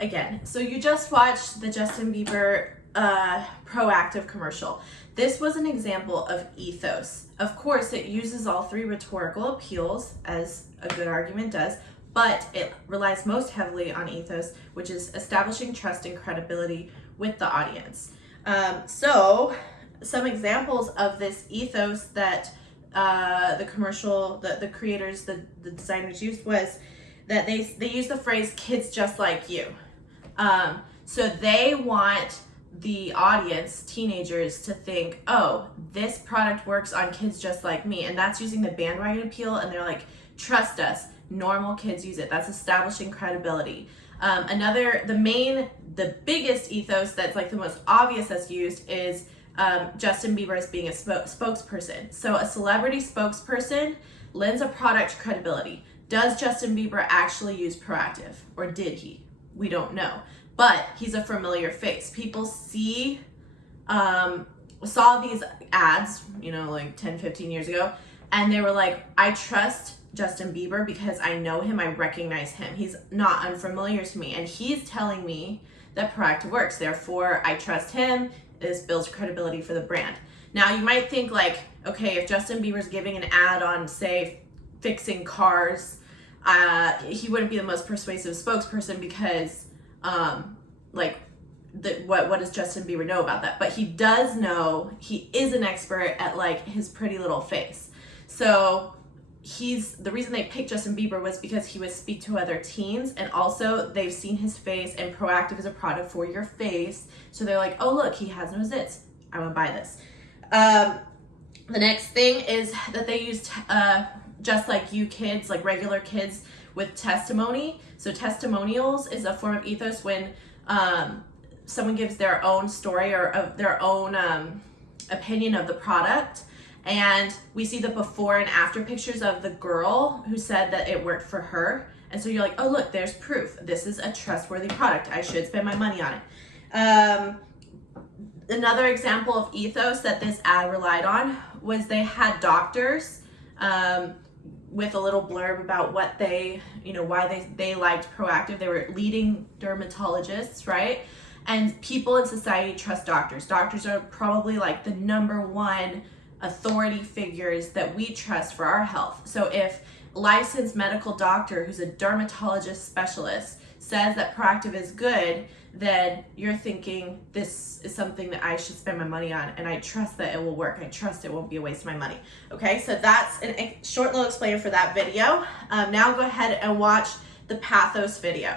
again. So you just watched the Justin Bieber proactive commercial. This was an example of Ethos. Of course, it uses all three rhetorical appeals, as a good argument does, but it relies most heavily on Ethos, which is establishing trust and credibility with the audience. So some examples of this ethos that the commercial, the creators, the designers used was that they use the phrase "kids just like you." So they want the audience, teenagers, to think, oh, this product works on kids just like me. And that's using the bandwagon appeal. And they're like, trust us, normal kids use it. That's establishing credibility. The biggest ethos that's like the most obvious that's used is Justin Bieber as being a spokesperson. So a celebrity spokesperson lends a product credibility. Does Justin Bieber actually use Proactive, or did he? We don't know. But he's a familiar face. People saw these ads, like 10, 15 years ago, and they were like, I trust Justin Bieber because I know him, I recognize him. He's not unfamiliar to me, and he's telling me that Proactive works. Therefore, I trust him. This builds credibility for the brand. Now, you might think like, okay, if Justin Bieber's giving an ad on, say, fixing cars, he wouldn't be the most persuasive spokesperson because what does Justin Bieber know about that? But he does know, he is an expert at like his pretty little face. So the reason they picked Justin Bieber was because he would speak to other teens, and also they've seen his face, and Proactive is a product for your face. So they're like, oh look, he has no zits, I'm gonna buy this. The next thing is that they used just like you kids, like regular kids, with testimony. So testimonials is a form of ethos when someone gives their own story or of their own opinion of the product. And we see the before and after pictures of the girl who said that it worked for her. And so you're like, oh look, there's proof. This is a trustworthy product. I should spend my money on it. Another example of ethos that this ad relied on was they had doctors with a little blurb about what they, why they liked Proactive. They were leading dermatologists, right? And people in society trust doctors. Doctors are probably like the #1 authority figures that we trust for our health. So if licensed medical doctor who's a dermatologist specialist says that Proactive is good, then you're thinking this is something that I should spend my money on, and I trust that it will work. I trust it won't be a waste of my money. Okay, so that's a short little explainer for that video. Now go ahead and watch the Pathos video.